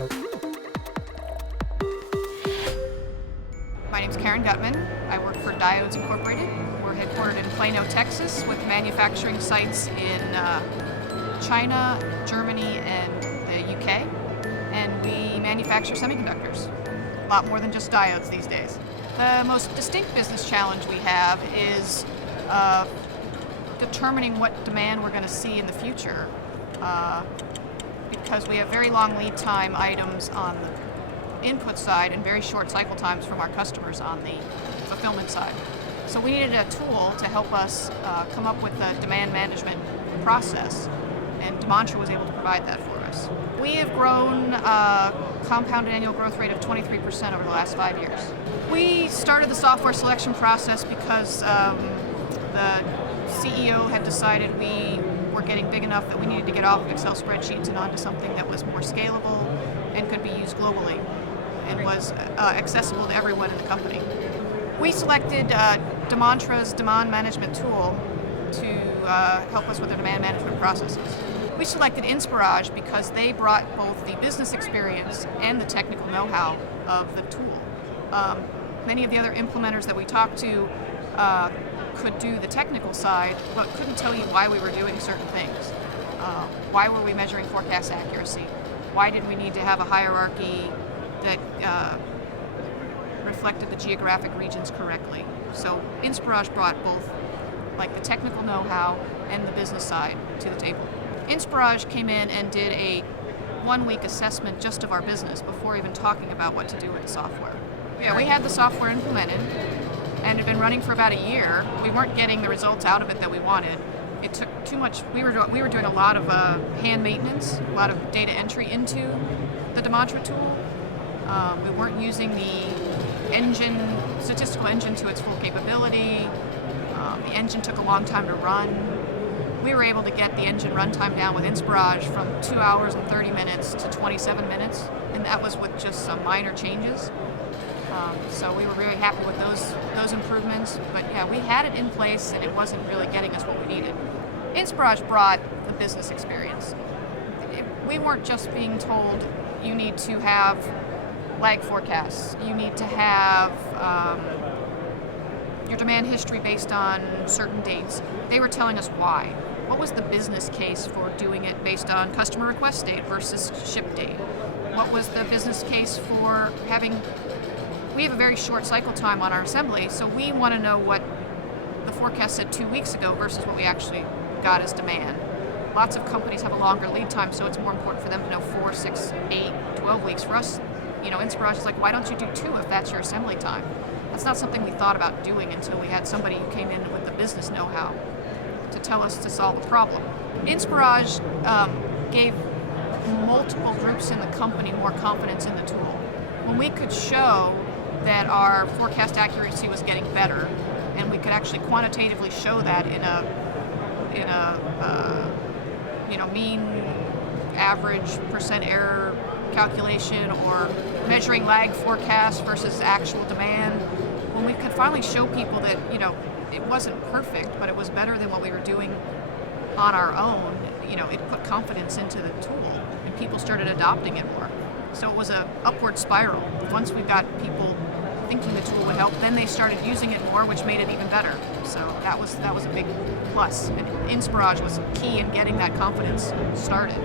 My name is Karyn Guttman. I work for Diodes Incorporated. We're headquartered in Plano, Texas, with manufacturing sites in China, Germany, and the UK. And we manufacture semiconductors. A lot more than just diodes these days. The most distinct business challenge we have is determining what demand we're going to see in the future, because we have very long lead time items on the input side and very short cycle times from our customers on the fulfillment side. So we needed a tool to help us come up with a demand management process, and Demantra was able to provide that for us. We have grown a compounded annual growth rate of 23% over the last 5 years. We started the software selection process because the CEO had decided we were getting big enough that we needed to get off of Excel spreadsheets and onto something that was more scalable and could be used globally and was accessible to everyone in the company. We selected Demantra's demand management tool to help us with our demand management processes. We selected Inspirage because they brought both the business experience and the technical know-how of the tool. Many of the other implementers that we talked to could do the technical side, but couldn't tell you why we were doing certain things. Why were we measuring forecast accuracy? Why did we need to have a hierarchy that reflected the geographic regions correctly? So Inspirage brought both like the technical know-how and the business side to the table. Inspirage came in and did a 1-week assessment just of our business before even talking about what to do with the software. Yeah, we had the software implemented and it had been running for about a year. We weren't getting the results out of it that we wanted. It took too much. We were doing a lot of hand maintenance, a lot of data entry into the Demantra tool. We weren't using the statistical engine to its full capability. The engine took a long time to run. We were able to get the engine runtime down with Inspirage from 2 hours and 30 minutes to 27 minutes, and that was with just some minor changes. So we were very happy with those improvements, but yeah, we had it in place and it wasn't really getting us what we needed. Inspirage brought the business experience. We weren't just being told you need to have lag forecasts, you need to have your demand history based on certain dates. They were telling us why. What was the business case for doing it based on customer request date versus ship date? What was the business case for we have a very short cycle time on our assembly, so we want to know what the forecast said 2 weeks ago versus what we actually got as demand. Lots of companies have a longer lead time, so it's more important for them to know 4, 6, 8, 12 weeks. For us, Inspirage is like, why don't you do 2 if that's your assembly time? That's not something we thought about doing until we had somebody who came in with the business know-how to tell us to solve the problem. Inspirage gave multiple groups in the company more confidence in the tool. When we could show that our forecast accuracy was getting better, and we could actually quantitatively show that in a mean average percent error calculation, or measuring lag forecast versus actual demand, when we could finally show people that it wasn't perfect, but it was better than what we were doing on our own, it put confidence into the tool and people started adopting it more. So it was an upward spiral. Once we got people thinking the tool would help, then they started using it more, which made it even better. So that was a big plus. And Inspirage was key in getting that confidence started.